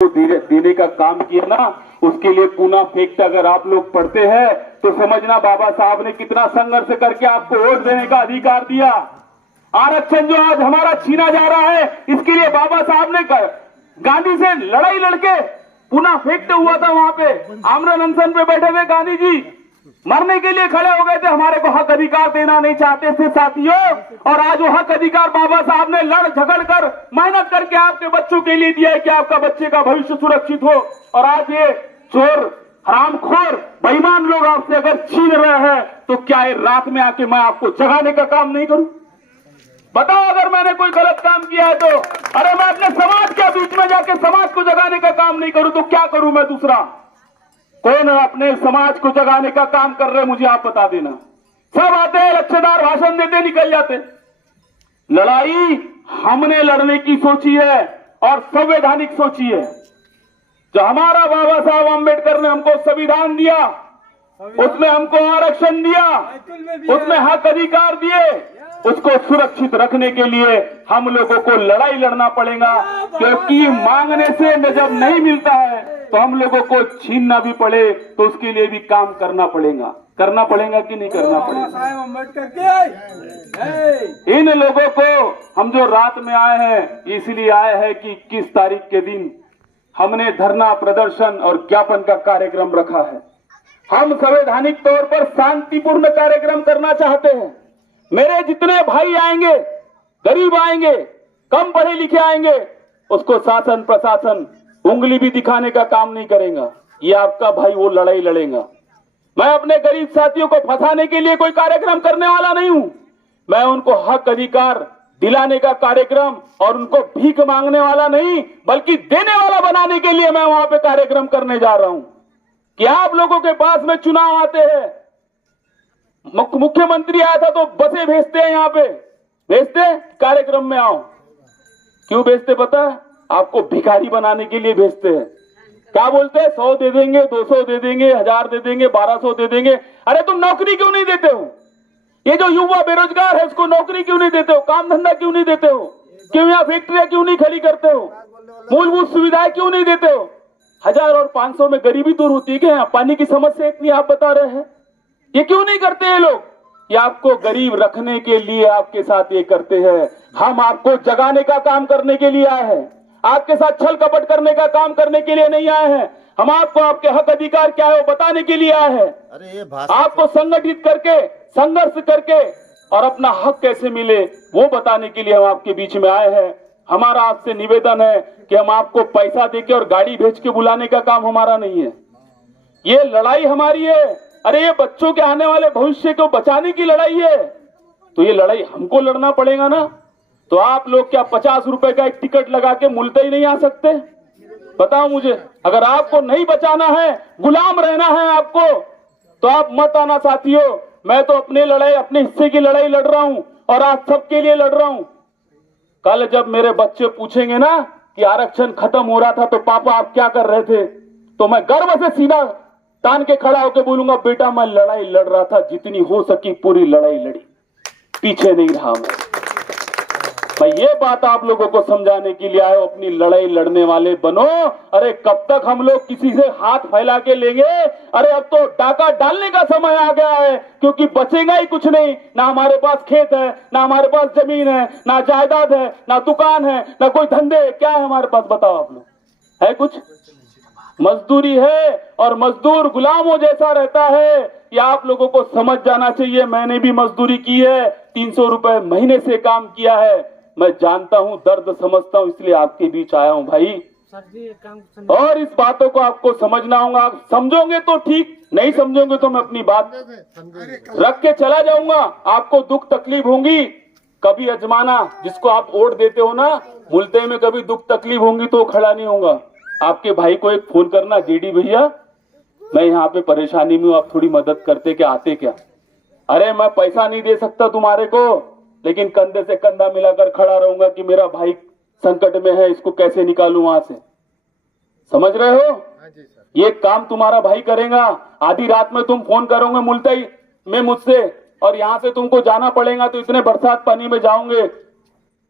देने का काम किया ना, उसके लिए पूना फेंकते अगर आप लोग पढ़ते हैं तो समझना बाबा साहब ने कितना संघर्ष करके आपको वोट देने का अधिकार दिया। आरक्षण जो आज हमारा छीना जा रहा है, इसके लिए बाबा साहब ने गांधी से लड़ाई लड़के पूना फेंकते हुआ था। वहां पे आमरण अनशन पे बैठे थे गांधी जी, मरने के लिए खड़े हो गए थे। हमारे को हक अधिकार देना नहीं चाहते थे साथियों, और आज वो हक अधिकार बाबा साहब ने लड़ झगड़ कर मेहनत करके आपके बच्चों के लिए दिया है कि आपका बच्चे का भविष्य सुरक्षित हो। और आज ये चोर हरामखोर बेईमान लोग आपसे अगर छीन रहे हैं तो क्या ये रात में आके मैं आपको जगाने का काम नहीं करूं? बताओ, अगर मैंने कोई गलत काम किया है तो अरे मैं अपने समाज के बीच में जाके समाज को जगाने का काम नहीं करूं तो क्या करूं मैं दूसरा? कौन अपने समाज को जगाने का काम कर रहे, मुझे आप बता देना। सब आते हैं, लच्छेदार भाषण देते, निकल जाते। लड़ाई हमने लड़ने की सोची है और संवैधानिक सोची है। जो हमारा बाबा साहब अम्बेडकर ने हमको संविधान दिया, उसमें हमको आरक्षण दिया, उसमें हक अधिकार दिए, उसको सुरक्षित रखने के लिए हम लोगों को लड़ाई लड़ना पड़ेगा। क्योंकि मांगने से जब नहीं मिलता है तो हम लोगों को छीनना भी पड़े तो उसके लिए भी काम करना पड़ेगा। करना पड़ेगा कि नहीं करना पड़ेगा? इन लोगों को हम जो रात में आए हैं इसलिए आए हैं कि 21 तारीख के दिन हमने धरना प्रदर्शन और ज्ञापन का कार्यक्रम रखा है। हम संवैधानिक तौर पर शांतिपूर्ण कार्यक्रम करना चाहते हैं। मेरे जितने भाई आएंगे, गरीब आएंगे, कम पढ़े लिखे आएंगे, उसको शासन प्रशासन उंगली भी दिखाने का काम नहीं करेगा। ये आपका भाई वो लड़ाई लड़ेगा। मैं अपने गरीब साथियों को फंसाने के लिए कोई कार्यक्रम करने वाला नहीं हूं। मैं उनको हक अधिकार दिलाने का कार्यक्रम और उनको भीख मांगने वाला नहीं बल्कि देने वाला बनाने के लिए मैं वहां पे कार्यक्रम करने जा रहा हूं। कि आप लोगों के पास में चुनाव आते हैं, मुख्यमंत्री आया था तो बसें भेजते हैं, यहाँ पे भेजते कार्यक्रम में आओ। क्यों भेजते पता है? आपको भिखारी बनाने के लिए भेजते हैं। क्या बोलते हैं? 100 दे देंगे, 200 दे देंगे, 1000 दे देंगे, 1200 दे देंगे। अरे तुम नौकरी क्यों नहीं देते हो? ये जो युवा बेरोजगार है उसको नौकरी क्यों नहीं देते हो? काम धंधा क्यों नहीं देते हो? क्यों यहाँ फैक्ट्रियां क्यों नहीं खड़ी करते हो? मूलभूत सुविधाएं क्यों नहीं देते हो? 1000 और 500 में गरीबी दूर होती है क्या? पानी की समस्या इतनी आप बता रहे हैं, ये क्यों नहीं करते ये लोग? ये आपको गरीब रखने के लिए आपके साथ ये करते हैं। हम आपको जगाने का काम करने के लिए आए हैं, आपके साथ छल कपट करने का काम करने के लिए नहीं आए हैं। हम आपको आपके हक अधिकार क्या है वो बताने के लिए आए हैं। आपको संगठित करके, संघर्ष करके और अपना हक कैसे मिले वो बताने के लिए हम आपके बीच में आए हैं। हमारा आपसे निवेदन है कि हम आपको पैसा देके और गाड़ी भेज के बुलाने का काम हमारा नहीं है। ये लड़ाई हमारी है। अरे ये बच्चों के आने वाले भविष्य को बचाने की लड़ाई है, तो ये लड़ाई हमको लड़ना पड़ेगा ना। तो आप लोग क्या 50 रुपए का एक टिकट लगा के मुल्तई नहीं आ सकते? बताओ मुझे। अगर आपको नहीं बचाना है, गुलाम रहना है आपको, तो आप मत आना साथियों। मैं तो अपने लड़ाई, अपने हिस्से की लड़ाई लड़ रहा हूं और आज सबके लिए लड़ रहा हूं। कल जब मेरे बच्चे पूछेंगे ना कि आरक्षण खत्म हो रहा था तो पापा आप क्या कर रहे थे, तो मैं गर्व से सीधा तान के खड़ा होकर बोलूंगा, बेटा मैं लड़ाई लड़ रहा था, जितनी हो सकी पूरी लड़ाई लड़ी, पीछे नहीं रहा मैं ये बात आप लोगों को समझाने के लिए आया। अपनी लड़ाई लड़ने वाले बनो। अरे कब तक हम लोग किसी से हाथ फैला के लेंगे? अरे अब तो डाका डालने का समय आ गया है, क्योंकि बचेगा ही कुछ नहीं। ना हमारे पास खेत है, ना हमारे पास जमीन है, ना जायदाद है, ना दुकान है, ना कोई धंधे। क्या है हमारे पास? बताओ आप लोग, है कुछ? मजदूरी है और मजदूर गुलामों जैसा रहता है। ये आप लोगों को समझ जाना चाहिए। मैंने भी मजदूरी की है, 300 रुपए महीने से काम किया है। मैं जानता हूं, दर्द समझता हूं, इसलिए आपके बीच आया हूं भाई। और इस बातों को आपको समझना होगा। आप समझोगे तो ठीक, नहीं समझोगे तो मैं अपनी बात रख के चला जाऊंगा। आपको दुख तकलीफ होंगी, कभी अजमाना। जिसको आप वोट देते हो ना, मुल्तई में कभी दुख तकलीफ होंगी तो खड़ा नहीं होगा। आपके भाई को एक फोन करना, जेडी भैया मैं यहाँ पे परेशानी में हूँ, आप थोड़ी मदद करते क्या? आते क्या? अरे मैं पैसा नहीं दे सकता तुम्हारे को, लेकिन कंधे से कंधा मिलाकर खड़ा रहूंगा कि मेरा भाई संकट में है, इसको कैसे निकालूं वहां से। समझ रहे हो? ये काम तुम्हारा भाई करेगा। आधी रात में तुम फोन करोगे मुल्तई में मुझसे, और यहाँ से तुमको जाना पड़ेगा, तो इतने बरसात पानी में जाओगे,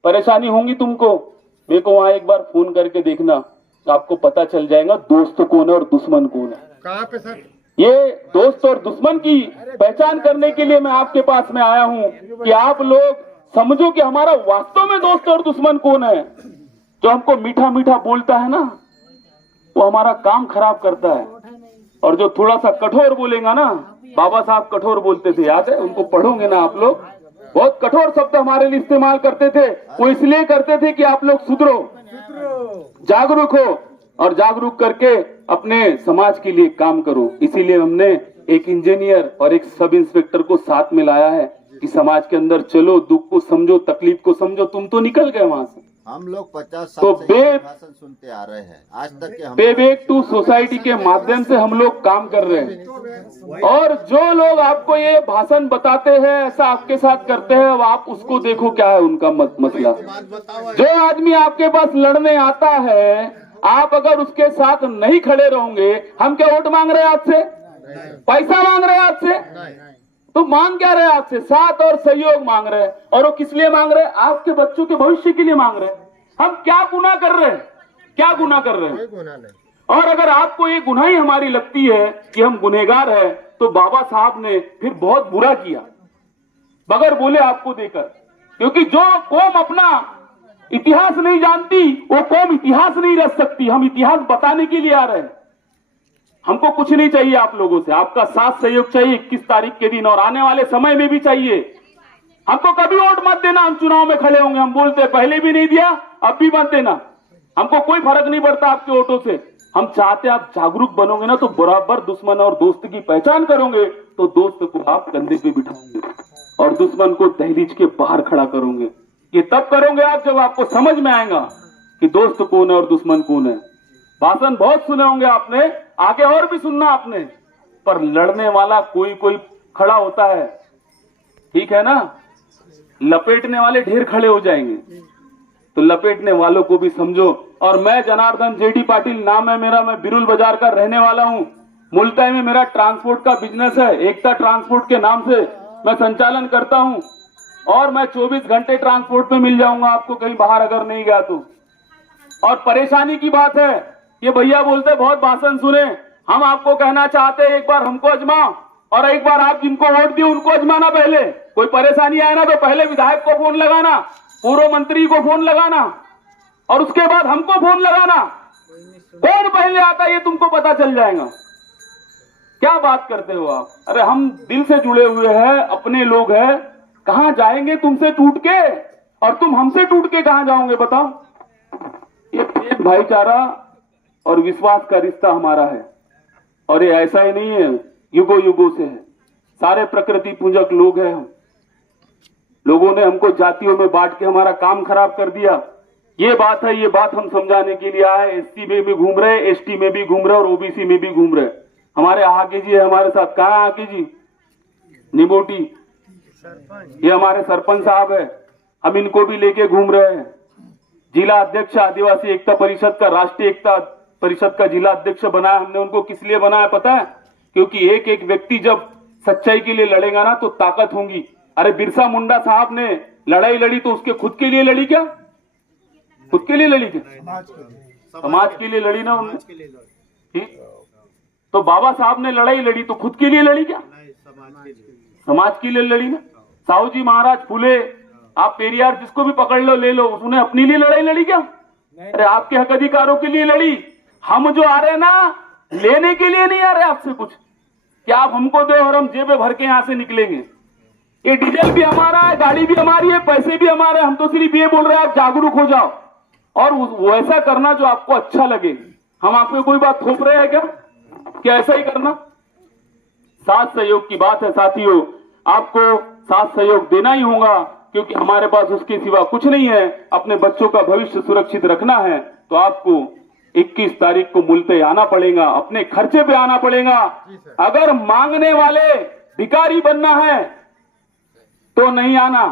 परेशानी होंगी तुमको। मेरे को वहां एक बार फोन करके देखना, आपको पता चल जाएगा दोस्त कौन है और दुश्मन कौन है। कहाँ पे सर? ये दोस्त और दुश्मन की पहचान करने के लिए मैं आपके पास में आया हूं कि आप लोग समझो कि हमारा वास्तव में दोस्त और दुश्मन कौन है। जो हमको मीठा मीठा बोलता है ना, वो हमारा काम खराब करता है, और जो थोड़ा सा कठोर बोलेगा ना, बाबा साहब कठोर बोलते थे, याद है? उनको पढ़ोगे ना आप लोग, बहुत कठोर शब्द हमारे लिए इस्तेमाल करते थे। वो इसलिए करते थे कि आप लोग सुधरो, जागरूक हो, और जागरूक करके अपने समाज के लिए काम करो। इसीलिए हमने एक इंजीनियर और एक सब इंस्पेक्टर को साथ में लाया है कि समाज के अंदर चलो, दुख को समझो, तकलीफ को समझो। तुम तो निकल गए वहां से। हम लोग 50 साल तो से ये भाषण सुनते आ रहे हैं, आज तक के पे बैक टू सोसाइटी के माध्यम से हम लोग काम कर रहे हैं। और जो लोग आपको ये भाषण बताते हैं, ऐसा आपके साथ करते हैं, अब आप उसको देखो क्या है उनका मसला। जो आदमी आपके पास लड़ने आता है, आप अगर उसके साथ नहीं खड़े रहोगे, हम क्या वोट मांग रहे हैं आपसे? पैसा मांग रहे हैं आपसे? तो मांग क्या रहे हैं आपसे? साथ और सहयोग मांग रहे हैं। और वो किस लिए मांग रहे हैं? आपके बच्चों के भविष्य के लिए मांग रहे हैं। हम क्या गुनाह कर रहे हैं? क्या गुनाह कर रहे हैं? और अगर आपको ये गुनाह ही हमारी लगती है कि हम गुनहगार हैं, तो बाबा साहब ने फिर बहुत बुरा किया बगैर बोले आपको देकर। क्योंकि जो कौम अपना इतिहास नहीं जानती, वो कौम इतिहास नहीं रच सकती। हम इतिहास बताने के लिए आ रहे हैं। हमको कुछ नहीं चाहिए आप लोगों से, आपका साथ सहयोग चाहिए 21 तारीख के दिन, और आने वाले समय में भी चाहिए। हमको कभी वोट मत देना, हम चुनाव में खड़े होंगे। हम बोलते हैं, पहले भी नहीं दिया, अब भी मत देना। हमको कोई फर्क नहीं पड़ता आपके वोटों से। हम चाहते आप जागरूक बनोगे ना, तो बराबर दुश्मन और दोस्त की पहचान करोगे, तो दोस्त को आप कंधे पे बिठाओगे और दुश्मन को दहलीज के बाहर खड़ा करोगे। ये तब करोगे आप जब आपको समझ में आएगा कि दोस्त कौन है और दुश्मन कौन है। भाषण बहुत सुने होंगे आपने, आगे और भी सुनना आपने, पर लड़ने वाला कोई कोई खड़ा होता है, ठीक है ना? लपेटने वाले ढेर खड़े हो जाएंगे, तो लपेटने वालों को भी समझो। और मैं जनार्दन जेडी पाटिल नाम है मेरा, मैं बिरुल बाजार का रहने वाला हूं। मुल्ताई में मेरा ट्रांसपोर्ट का बिजनेस है, एकता ट्रांसपोर्ट के नाम से मैं संचालन करता हूं, और मैं 24 घंटे ट्रांसपोर्ट में मिल जाऊंगा आपको, कहीं बाहर अगर नहीं गया तो। और परेशानी की बात है, ये भैया बोलते बहुत भाषण सुने, हम आपको कहना चाहते हैं, एक बार हमको आजमाओ, और एक बार आप जिनको वोट दिए उनको आजमाना। पहले कोई परेशानी आए ना, तो पहले विधायक को फोन लगाना, पूर्व मंत्री को फोन लगाना, और उसके बाद हमको फोन लगाना। कौन पहले आता है ये तुमको पता चल जाएगा। क्या बात करते हो आप? अरे हम दिल से जुड़े हुए हैं, अपने लोग हैं। कहां जाएंगे तुमसे टूट के, और तुम हमसे टूट के कहां जाओगे बताओ? ये प्रेम, भाईचारा और विश्वास का रिश्ता हमारा है, और ये ऐसा ही नहीं है, युगों युगों से है। सारे प्रकृति पूजक लोग हैं हम। लोगों ने हमको जातियों में बांट के हमारा काम खराब कर दिया। ये बात है, ये बात हम समझाने के लिए आए। एससी में भी घूम रहे, एसटी में भी घूम रहे, और ओबीसी में भी घूम रहे। हमारे आके जी है हमारे साथ। कहाँ आके जी? निमोटी, ये हमारे सरपंच साहब है, हम इनको भी लेके घूम रहे हैं। जिला अध्यक्ष आदिवासी एकता परिषद का, राष्ट्रीय एकता परिषद का जिला अध्यक्ष बनाया हमने। उनको किस लिए बनाया पता है? क्योंकि एक एक व्यक्ति जब सच्चाई के लिए लड़ेगा ना, तो ताकत होगी। अरे बिरसा मुंडा साहब ने लड़ाई लड़ी तो उसके खुद के लिए लड़ी क्या? खुद के लिए लड़ी क्या? समाज के लिए लड़ी ना उन्होंने, ठीक। तो बाबा साहब ने लड़ाई लड़ी तो खुद के लिए लड़ी क्या? समाज के लिए लड़ी ना। साहू जी महाराज, फुले, आप पेरियार जिसको भी पकड़ लो ले लो, उसने अपने लिए लड़ाई लड़ी क्या? अरे आपके हक अधिकारों के लिए लड़ी। हम जो आ रहे हैं ना, लेने के लिए नहीं आ रहे आपसे कुछ, कि आप हमको दो और हम जेबे भर के यहां से निकलेंगे। ये डीजल भी हमारा है, गाड़ी भी हमारी है, पैसे भी हमारे। हम तो सिर्फ ये बोल रहे हैं आप जागरूक हो जाओ, और वैसा करना जो आपको अच्छा लगे। हम आपको कोई बात थोप रहे हैं क्या ऐसा ही करना? साथ सहयोग की बात है साथियों, आपको साथ सहयोग देना ही होगा, क्योंकि हमारे पास उसके सिवा कुछ नहीं है। अपने बच्चों का भविष्य सुरक्षित रखना है, तो आपको 21 तारीख को मुल्ताई आना पड़ेगा, अपने खर्चे पे आना पड़ेगा। अगर मांगने वाले भिखारी बनना है तो नहीं आना,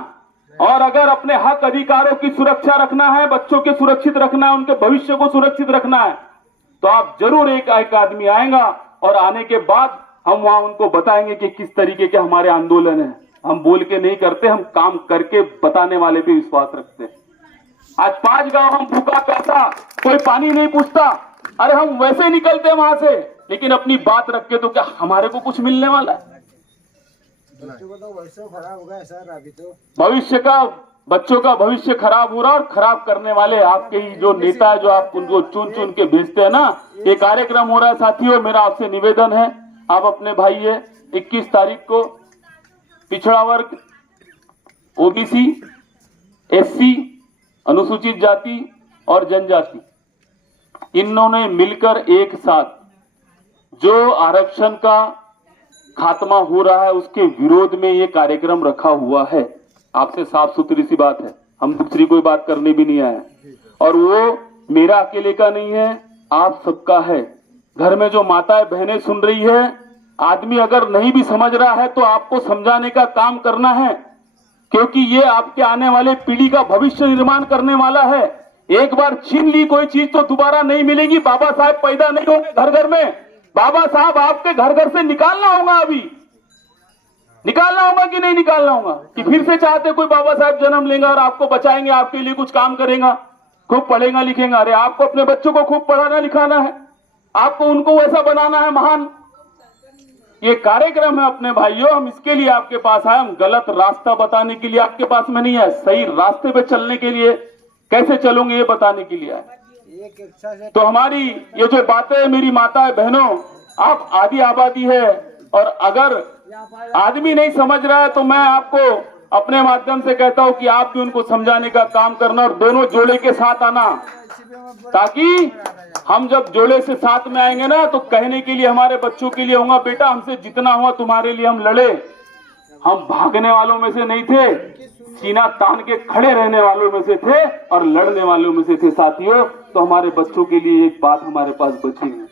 और अगर अपने हक अधिकारों की सुरक्षा रखना है, बच्चों के सुरक्षित रखना है, उनके भविष्य को सुरक्षित रखना है, तो आप जरूर एक आदमी आएगा। और आने के बाद हम वहां उनको बताएंगे कि किस तरीके के हमारे आंदोलन है। हम बोल के नहीं करते, हम काम करके बताने वाले पे विश्वास रखते हैं। आज 5 गांव हम भूखा प्यासा, कोई पानी नहीं पूछता, अरे हम वैसे निकलते वहां से, लेकिन अपनी बात रख के तो क्या हमारे को कुछ मिलने वाला है? बच्चों का तो वैसे खराब हो गया सर। अभी तो भविष्य का, बच्चों का भविष्य खराब हो रहा है, और खराब करने वाले आपके ही जो नेता है, जो आप उनको चुन चुन के भेजते हैं ना। ये कार्यक्रम हो रहा है साथियों, मेरा आपसे निवेदन है, आप अपने भाई है 21 तारीख को पिछड़ा वर्ग, ओबीसी, एससी, अनुसूचित जाति और जनजाति, इन्होंने मिलकर एक साथ जो आरक्षण का खात्मा हो रहा है उसके विरोध में ये कार्यक्रम रखा हुआ है। आपसे साफ सुथरी सी बात है, हम दूसरी कोई बात करने भी नहीं आए, और वो मेरा अकेले का नहीं है, आप सबका है। घर में जो माताएं बहनें सुन रही है, आदमी अगर नहीं भी समझ रहा है तो आपको समझाने का काम करना है, क्योंकि ये आपके आने वाले पीढ़ी का भविष्य निर्माण करने वाला है। एक बार छीन ली कोई चीज तो दोबारा नहीं मिलेगी। बाबा साहब पैदा नहीं होंगे घर घर में, बाबा साहब आपके घर घर से निकालना होगा। अभी निकालना होगा कि नहीं निकालना होगा? कि फिर से चाहते कोई बाबा साहब जन्म लेंगे और आपको बचाएंगे, आपके लिए कुछ काम करेगा, खूब पढ़ेगा लिखेगा? अरे आपको अपने बच्चों को खूब पढ़ाना लिखाना है, आपको उनको वैसा बनाना है महान। ये कार्यक्रम है अपने भाइयों, हम इसके लिए आपके पास आए, हम गलत रास्ता बताने के लिए आपके पास में नहीं है, सही रास्ते पे चलने के लिए, कैसे चलोगे ये बताने के लिए आए। एक इच्छा से तो हमारी ये जो बातें, मेरी माताएं बहनों, आप आधी आबादी है, और अगर आदमी नहीं समझ रहा है तो मैं आपको अपने माध्यम से कहता हूं कि आप भी उनको समझाने का काम करना, और दोनों जोड़े के साथ आना, ताकि हम जब जोड़े से साथ में आएंगे ना तो कहने के लिए हमारे बच्चों के लिए होगा, बेटा हमसे जितना हुआ तुम्हारे लिए हम लड़े, हम भागने वालों में से नहीं थे, सीना तान के खड़े रहने वालों में से थे और लड़ने वालों में से थे साथियों। तो हमारे बच्चों के लिए एक बात हमारे पास बची है,